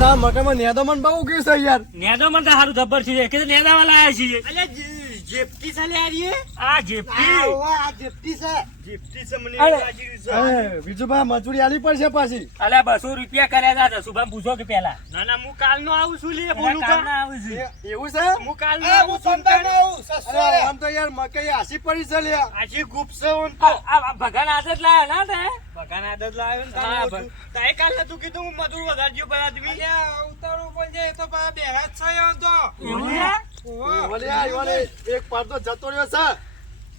તારા મકાનમાં નેદામણ બહુ ગયું છે યાર. નેદામણ તો સારું જબર છે કે નેદાવા લાયા છીએ. અલે જેપટી ચાલે આ રે. આ જેપટી આ જેપટી છે. જેપટી છે મને અરે, લાગી રહ્યું છે. બીજું ભાઈ મજૂરી આલી પડશે પાછી. અલ્યા 200 રૂપિયા કર્યા હતા શુભમ પૂછો કે પેલા. ના ના હું કાલનો આવું છું લે અલ્યા, બોલું કાલના કા. આવું છું. એવું છે? હું કાલનો આવું છું તને. અરે આમ તો યાર મકઈ આસી પડી છે લ્યા. આજે ગુપ્ત છે ઓન તો. આ ભગવાન આદત લાયા ના તે ભગાન આદત લાવ્યો ને હા, તારે તારે કાલે તું કીધું હું મજૂર વધારજો પર આદમી. ઉતારું પણ છે તો પા બેરા જ છે યો તો. એવું છે? ઓલે આ ઈવોને એક પાડતો જતો રહ્યો છે.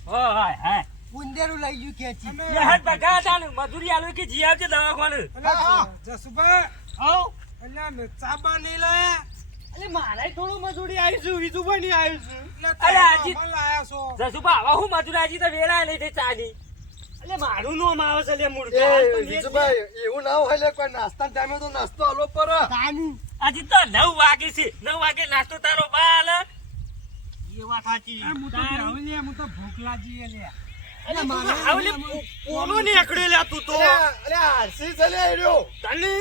ઓ હાય હાય ઉંદેરું લઈ ગયું ખેંચી. યહન ભગા તાને મજૂરી આલો કે જી આવજે દવાખાને. જસુભાઈ આવ. અલ્યા ચાબા નહીં લાયા. અલે મારે થોડું મજૂરી આવી છું બીજું પણ નહીં આવ્યું છું. અલે આજી લાયા છો. જસુબા આવા હું મજૂરી આજી તો વેળા લઈ દે ચાલી. અલે મારું નામ આવે છે લે મૂળ. એ વિજુભાઈ એવું ના હોય લે, કોઈ નાસ્તા ટાઈમે તો નાસ્તો આલો પર. આજી તો 9 વાગે છે. 9 વાગે નાસ્તો તારો બાલ. એ વાત સાચી. હું તો ભૂખ લાગી લે. અલે મારે આવલે કોનો નીકળે લે તું તો. અરે આરસી છે લે એ રહ્યો. તને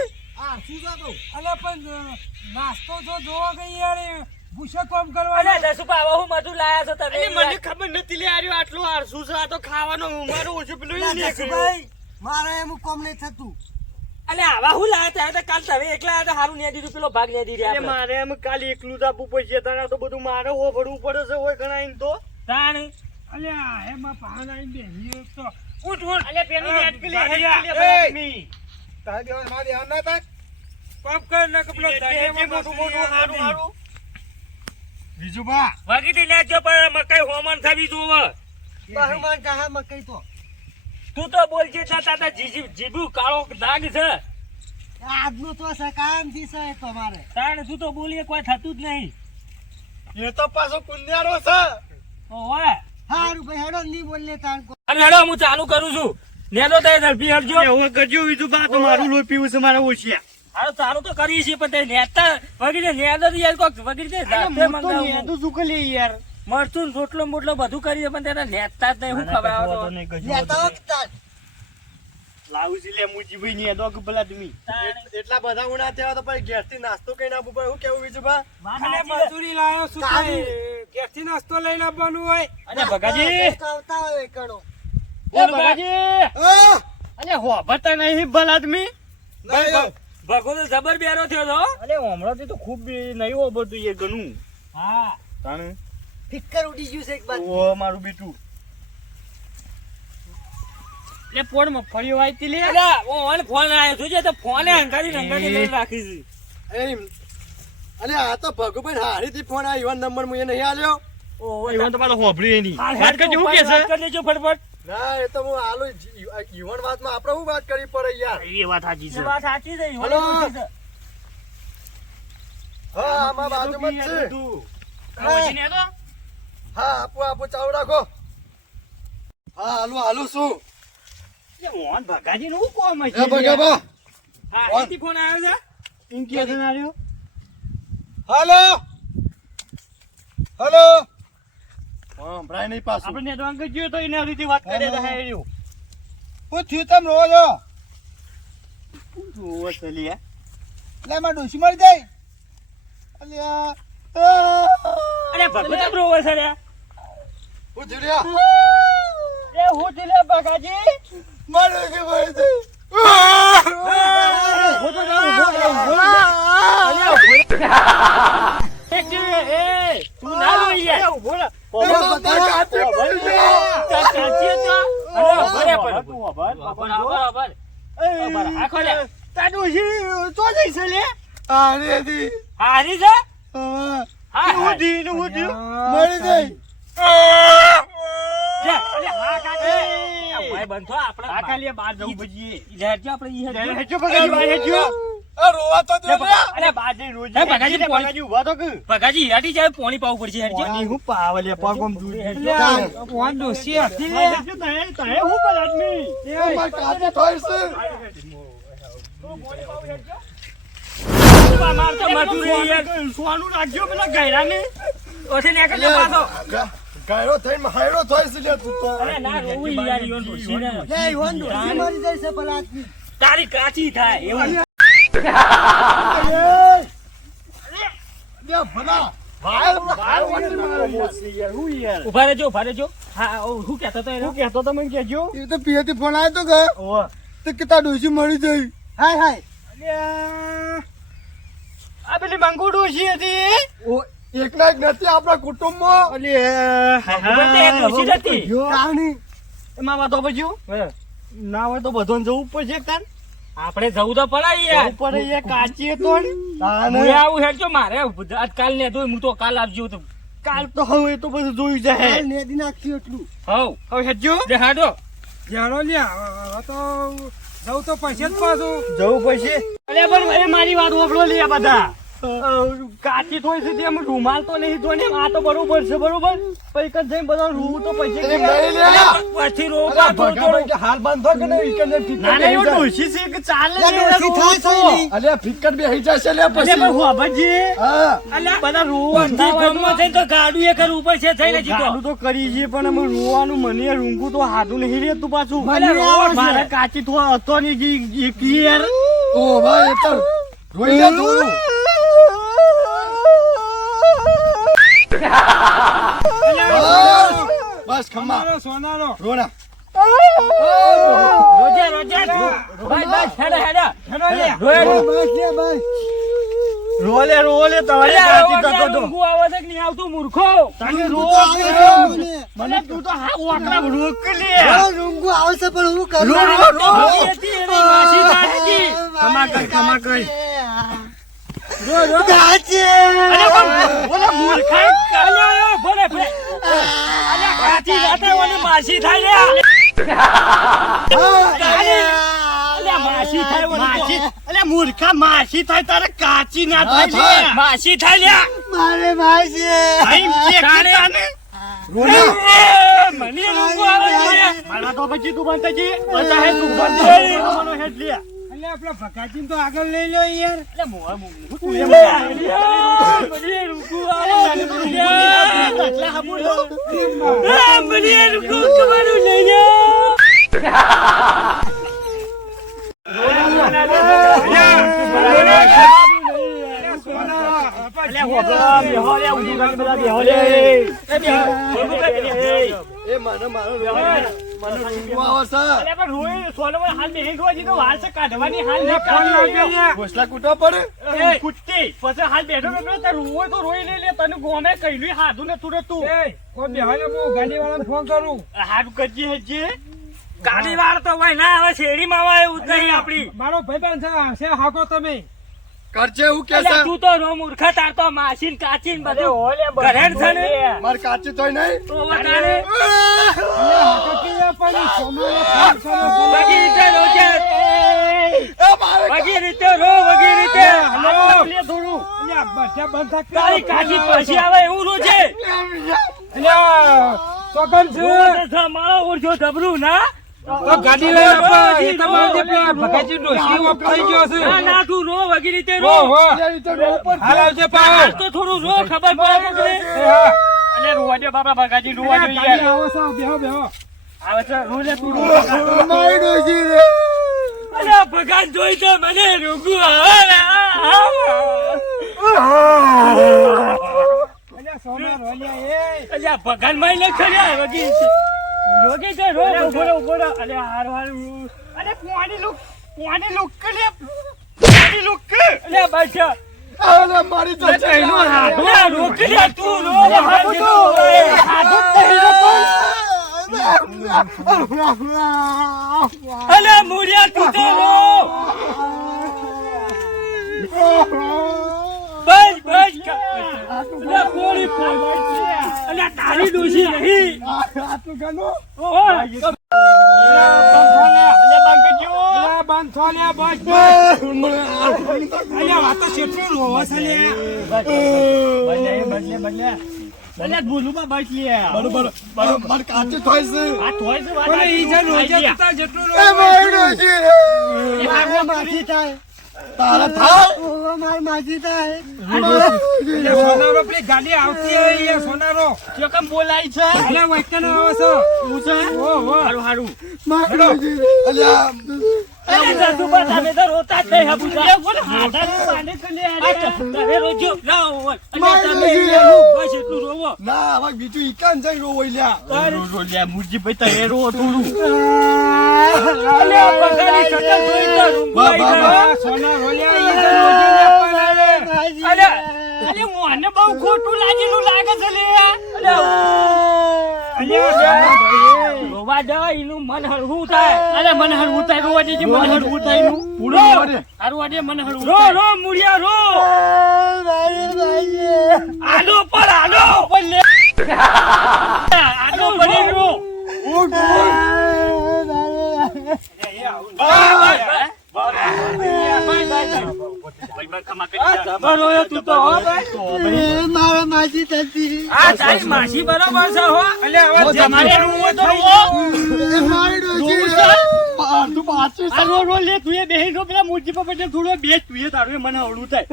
અલે પણ નાસ્તો તો જોવા ગઈ યાર ભૂસે કોમ કરવા. અલે જસુબા આવા હું મજૂર લાયા છો તમે. અલે મને ખબર નથી લે આર્યો આટલું આરસું છે આ તો ખાવાનો મારો ઓછું પેલું ઈ નીકળ્યું. મારે એમ કોમ નહીં થતું. અલે આવા હું લાયા તા તો કાલ તમે એકલા હતા હારું ને દીધું પેલો ભાગ ને દીધી અલે આપણે. મારે એમ કાલે એકલું જ આપવું પડશે તારા તો બધું મારે ઓફરવું પડે છે હોય ઘણા ઈન તો. તાણ અલે એમાં પાન આઈ બેહી તો ઉઠ ઉઠ. અલે પેલી નેટ પેલી ભાગ્યા. હેડી લે આદમી. તારે દેવા મારી ધ્યાન ના થાય. પાપ કર ને કપલો દરેમાં મોટું મોટું હારું હારું. વિજુભા વાગીથી લેજો પણ મકાઈ હોમન થવી જોવે. બહુમાન ચાહા મકઈ તો તું તો બોલજે તાતા જીભું કાળો દાગ છે. આજનું તો છે કામ થી છે તમારે. તાણ તું તો બોલીએ કોઈ થતું જ નહીં. એ તો પાછો કુંડિયારો છે. ઓવે હારું ભાઈ હેડો નહીં બોલે તાણ કો. અરે હેડો હું ચાલુ કરું છું. નેનો તે ઝડપી હટજો. હવે કરજો બીજું બા તો મારું લોહી પીવું છે મારે ઓછિયા. હાલો ચાલુ તો કરીએ છીએ પણ તે નેતા વગીરે નેતા યાર કોક વગીરે જાતે મંગાવું. તું શું કરી યાર. મરચું રોટલો મોટલો બધું કરીએ પણ તેના નેતા જ નહીં. હું ખબર આવતો લેતા હો કે તાણ. લાવું છે લે મુજીભાઈ ની એડો કે ભલા તમે. એટલા બધા ઉણા થયા તો પછી ઘેર થી નાસ્તો કઈ ના ઉપર હું કેવું વિજુભા? અને મજૂરી લાયો શું થાય ઘેરથી નાસ્તો લઈને આવવાનું હોય. અને ભગાજી આવતા હોય કણો. એ ભગાજી હા અલે હોભતા નહીં ભલા આદમી. નહીં ભગો તો જબર બેરો થયો તો. અલે હમણાંથી તો ખૂબ નહીં હોભતું એ ઘણું. હા તાણે ફિક્કર ઉડી ગયું છે એક બાજુ. ઓ મારું બેટું. લે પોડ મગફળી વાયતી લે. અલ્યા ઓન ફોન આવ્યો જોજે તો ફોને હંગારી લઈ રાખી છે. એમ અલે આ તો ભગુભાઈ હારી થી ફોન આવ્યો નંબર હું એ નહીં આલ્યો. ઓહો ઈવન તો પાછો હોભળી નહીં. હાલ વાત કરજો હું કે વાત છે. કરી લેજો ફટફટ. ના એ તો હું આલો યુવાન વાતમાં આપણે શું વાત કરી પડે યાર. એ વાત સાચી એ છે. વાત સાચી છે. હલો. હા આમાં બાજુમાં જ છે. ઓછી ને તો હા આપો ચાલુ રાખો. હા હાલું શું એ મોહન ભગાજી નું કોમ એ ભગાબા હા એથી ફોન આવ્યો છે. ઇન કે સનારિયો હાલો હાલો હા ભરાય નહીં પાછું. આપણે નેટવર્ક ગયો તો એને રીતે વાત કરે તો હે રહ્યો. હું થયું તમ રો છો ઓ સલિયા લે માં ડોસી મળી જાય. અલ્યા અરે ભગો તો બરોબર છે રે. હું થયું એ હું દિલે ભગાજી મારો કે ભાઈ છે હું તો જાઉં એ તું ના રોઈ યાર. ઉભો રહે. કાચી તો અરે ભરે પણ તું આભાર. બરાબર બરાબર આખો લે. તાડું તો જઈ છે લે. આરે દી હારી છે. હા હા હું દીનું હું દીનું. મળી જાય લે અરે હા કાચી ભાઈ બંધો આપણે આ ખાલી બાર જવું બજીએ. લેજો આપણે ઈ હેજો. હેજો ભગાજી ભાઈ હેજો. આ રોવા તો દે ને. અરે બાજે રોજ હે ભગાજી પોણી- ભગાજી ઉભા તો કે ભગાજી હેડી જાય પોણી પાવું પડશે હેડજો. પાણી હું પાવલે પગમ દૂધ હેડજો. કોણ દોશી હતી લે હેજો તહે હું પર આદમી માર કાચી થોઈ છે માર તો મજૂરી યાર. સોનું રાખજો પેલા ગયરાને. ઓછે ને એકલે પાછો. ગાયરો થઈને હાયરો થોઈ છે લે તું તો. અરે ના રોવું યાર ઈવન ડોશી ને. લે ઈવન ડોસી મરી જાય છે ભલા આદમી. તારી કાચી થાય એવું. ઉભા રહેજો હા હું કહેતો તો શું કહેતો તમે કહેજો એ તો પિયરથી ફોન આવ્યો તો કે તો કે તાર ડોશી મળી જઈ. હાય હાય આ પેલી મંગુ ડોશી હતી ઓ એકના એક નથી આપણા કુટુંબમાં. કાહની એમાં વાતો પછી ના હોય તો બધાને જવું પડશે તાન આપણે જવું તો પડે યાર ઉપર એ કાચી તો હું આવું હેડજો મારે કાલ ને હું તો કાલ આપજો તો કાલ તો હવે તો બધું જોયું જાય નેદી નાખશું એટલું. હવે હેજો હાડો જાણો લ્યા તો જવું તો પૈસે જ પાછું જવું પડશે અરે પણ એ મારી વાત ઓપડો લે બધા કાચી થોડી સુધી એમ રૂમાલ તો નહીં તો ને આ તો બરોબર છે બરોબર પૈસા જઈને બધા રૂ તો પૈસે એ નહીં લે. પછી અલા ભગાભાઈ કે હાલ બંધ થયો કે નહીં? ઈકન ને ફિકર ના બેહી એવું જાય. ડોશી છે કે ચાલે લે ડોશી થાય છે નહીં. અલ્યા ફિકર બેહી જશે લે અરે પછી. પણ હુઆભાજી હા બધા બંધી ગામમાં જઈને તો ગાડું એ કરવું પડશે થઈને જીતો ગાડું તો કરી છે પણ અમે રોવાનું મને રૂંગું તો હાથું નહીં રહેતું પાછું મને આવે છે. મારે કાચી તો હતો નહીં ક્લિયર ઓ ભાઈ એ તો રોઈ લે થોડું. બસ ખમ્મા સોનારો રોના. રોજે બસ હેડા રોલે રોલે તમારે કાચી થતો તો ઊંઘું આવે છે કે નહીં આવતું મૂર્ખો તાકે તો રો આવે છે મને. મને તું તો હા ઓકરા રોક લે બરો રૂંગુ આવશે પણ હું કરું. હતી એની માસી તાજી ખમા કર કાચી. ઓલા મૂર્ખા અલ્યા ભલે અલ્યા કાચી જાતે ઓલી માસી થાય લે અલ્યા માસી થાય ઓલી માસી અલે મૂર્ખા માસી થાય તારે કાચી ના હા, થાય લે માસી થાય લ્યા મારે માસી. આઈ કે તારે- તાને મને ઊંઘું આવે છે મારા તો પછી તું બંધાજી બધા હે તું બંધ મનો હેડ લે અલે આપડા ભકાજી તો આગળ લઈ લો યાર અલ્યા મોય મને ઊંઘું આવે આટલા હાબુડો મને ઊંઘું કમાનું લઈ જા એ મને મારો ઊંઘું આવે છે. ઘોસલા કૂટવા પડે. ગાડી વાળો તો ભાઈ ના હવે શેરીમાં આવે એવું જ નહીં આપડી મારો ભાઈ છે હાકો તમે કરજે એવું કે અલ્યા છે. તું તો નો મૂર્ખા તાર તો માસીન કાચીન બધું ઘરેણ છે ને માર કાચી તોય નહીં. તો વટાણે એ મારે વગી રીતે રો વગી રીતે તારી કાચી પાછી આવે એવું રો છે મારો ઓળખો જબરું ના ગાડી લઈ ના ના તું રો વગી રીતે રો આજ તો થોડું રો ખબર પડે અને રોવા દે બાબા ભગાજી રોવા જોઈએ આવે છે રો લે તું રો મારી ડોશી રે. અરે ભગવાન જોઈ તો મને રોગું આવે અલ્યા ભગવાન માં ન ખર્યા વગી લોગે કે રો ઉભો અલે હાર અરે પાણી લુક પાણી લુક અલે બસ અરે મારી તો એનો હાથ રોકી લે તું રો અલે મુડિયા તું તો રો બસ અલે કોળી અલે તારી દોશી નહીં મારી કાચી થોય છે. એ મારી ડોશી રે. મારે માસી થાય. તારા થાવ. એટલે સોનારો પેલી ગાડી આવતી હોય એ સોનારો જો કેમ બોલાય છે એટલે વૈકન આવો છો શું છે હારું હારું અલ્યા અરે જસુબા તમે તો રોતા જ નહીં હબુતા બોલે હાથાને પાને કને અરે તમે રોજો લાવો અને તમે બસ એટલું રોવો ના હવે બીજું ઈકાન જઈ રો ઓલ્યા રો લ્યા મુરજી ભાઈ તમે રો થોડું અલે પગારી ચટલ જોઈ તો રૂંબાઈ સોના રોલિયા અલે અલે મોને બહુ ખોટું લાગેલું લાગે છે લે અલે રોવા દે એનું મન હળવું થાય અરે મન હળવું થાય રોવા દેજે મન હળવું થાય નું પૂરો હારું વાડે મન હળવું રો રો મુડિયા રો આલો પર લે આલો પર રો મારા માસી થતી આ તારી માસી બરોબર છે હો એટલે હવે તમારે રૂવો તો મારી ડોશી તું પાછી રો રો લે તું એ બેહી રો પેલા મૂર્તિ પર બેઠે થોડો બેસ તું એ તારું મને હવળું થાય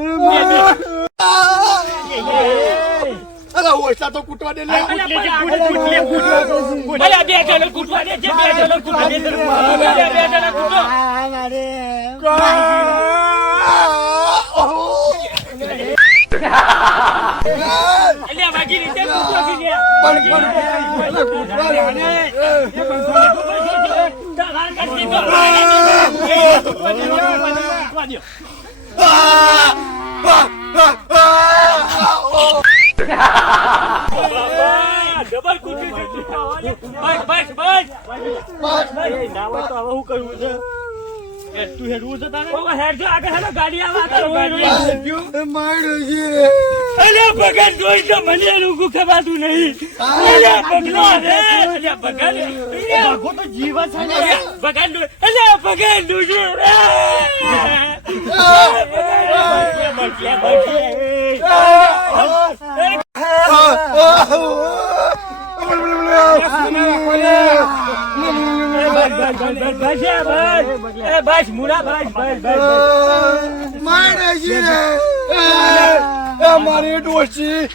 અરે ઓછા તો કૂટવા દે લે અલે બે જણ કૂટવા દે જે બે જણ કૂટવા દે બે જણ કૂટો અલે વાજી રીતે કૂટવા દે તાર કરતી ડબલ કૂટી બસ બસ ના હોય તો હવે શું કરવું છે તું હેડવું છે તારે હેડ જો આગળ હેડો ગાડી આવા અલે બગન જોઈ તો મને રૂગું ખવાતું નહીં અલે બગલો રે અલે બગન ભાગો તો જીવ છે બગન અલે બગન દુજે બસ મુરા બસ મારી ડોશી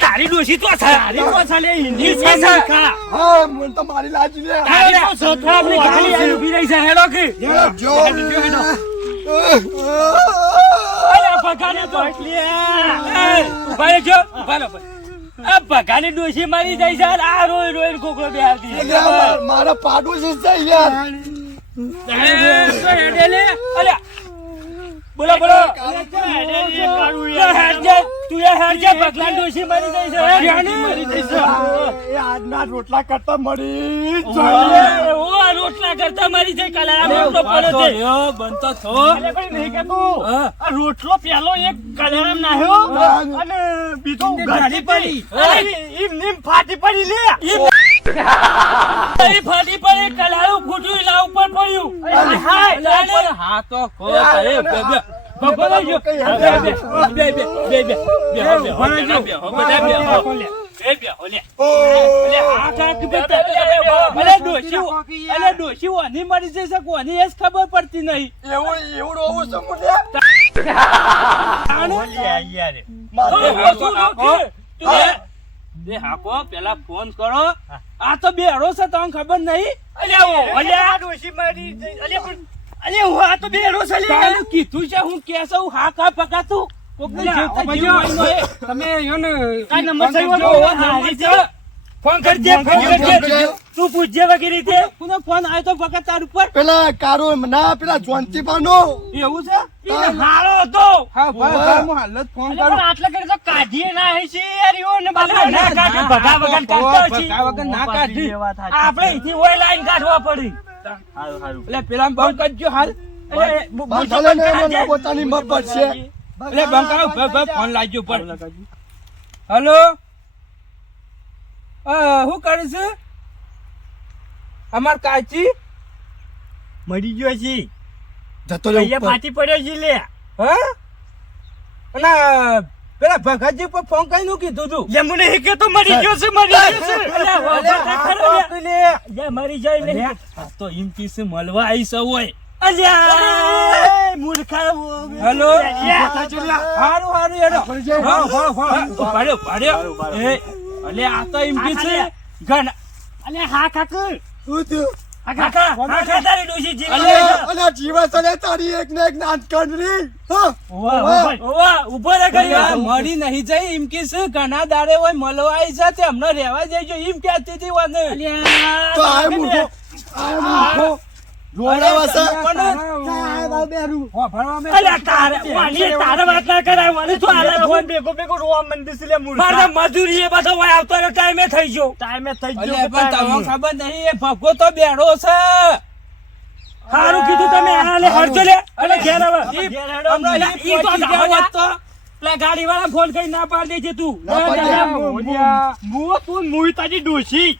તારી ડોશી તો છે હિન્દી હા મને તો મારી લાજી લે ઉભી રહી છે હેડો કે જો ભગાને તો ભગાની ડોશી મારી જાય છે આ રોય રોય કોકરો બે આવતી મારા પાડોશી છે યાર બોલો બોલો તું હેરજે ભગલાન ડોશી મારી જાય છે આજના રોટલા કરતા મળી રોટલા કરતા મારી જાય કલારામ બનતો થો નહીં કે તું આ રોટલો પેલો એક કલારામ નાખ્યો અને બીજો ગાડી પડી એમ ફાટી પડી લે ફાટી પડી કલારું ફૂટ્યું એના ઉપર પડ્યું હા તો ખબર પડતી નહીં હાકો પેલા ફોન કરો આ તો બેડો છે તમને ખબર નહીં કીધું છે હું કેસ હા કા પકાતું ફોન કરજે તું પૂછજે વગેરે ફોન આવ્યો તો ફક્ત તાર ઉપર પેલા કારો ના પેલા જોંતીબાનો એવું છે હારો હતો આટલા કરી તો કાઢીએ ના હે છે આપડે અહીંથી ઓય લાઈન કાઢવા પડી એટલે પેલા બંધ કરજો હાલ પોતાની મફત છે એટલે બંકારો ફોન લાગ્યો પર હેલો શું કરે છે અમાર કાચી મરી ગયો છે જતો રે ઉપર. ફાટી પડ્યો છે લે હા અને પેલા ભગતજી પર ફોન કઈ નું કીધું તું લે મને હેકે તો મરી ગયો છે અલ્યા મરી જાય ને તો એમ કીસે મળવા આવી સૌ હોય અલ્યા મૂર્ખા હેલો હારું હારું હેડો પાડ્યો એ અલે આ તો એમ કીસે અલ્યા હા કાકા શું થયું? કાકા તારી ડોશી જીવી અને જીવા સને તારી એક ને એક નાનકડની હા ઉભો રે આ મરી નહીં જાય એમ કીસે ઘણા દાડે હોય મળવા આવી છે તે અમને રહેવા જઈજો એમ કહેતી હતી વાને તો આ મૂર્ખો રોડા વાસા અલ્યા તારે વાત ના કરાય વાલી તો આલે ફોન ભેગો રોવા મંડી છે લે મૂર્ખા મજૂરી એ બધો હોય આવતો ટાઈમે થઈ ગયો અલે પણ તમને ખબર નહીં એ ભગવો તો બેડો છે હારું કીધું તમે આલે હરજો લે અલે ઘેર આવે હમણાં ઈ પહોંચી ગયો હોત તો પેલા ગાડી વાળા ફોન કરી ના પાડી દેજે તું ના પાડી દે. તું મુઈ તારી ડોશી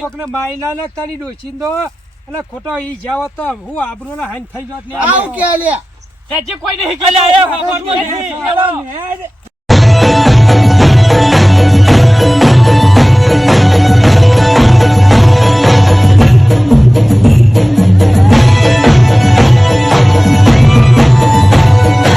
કોકને માયના ને તારી ડોસી દો અને ખોટો ઈ જાવ તો હું આબરૂ ના હાન થઈ જાત ને કોઈ નહીં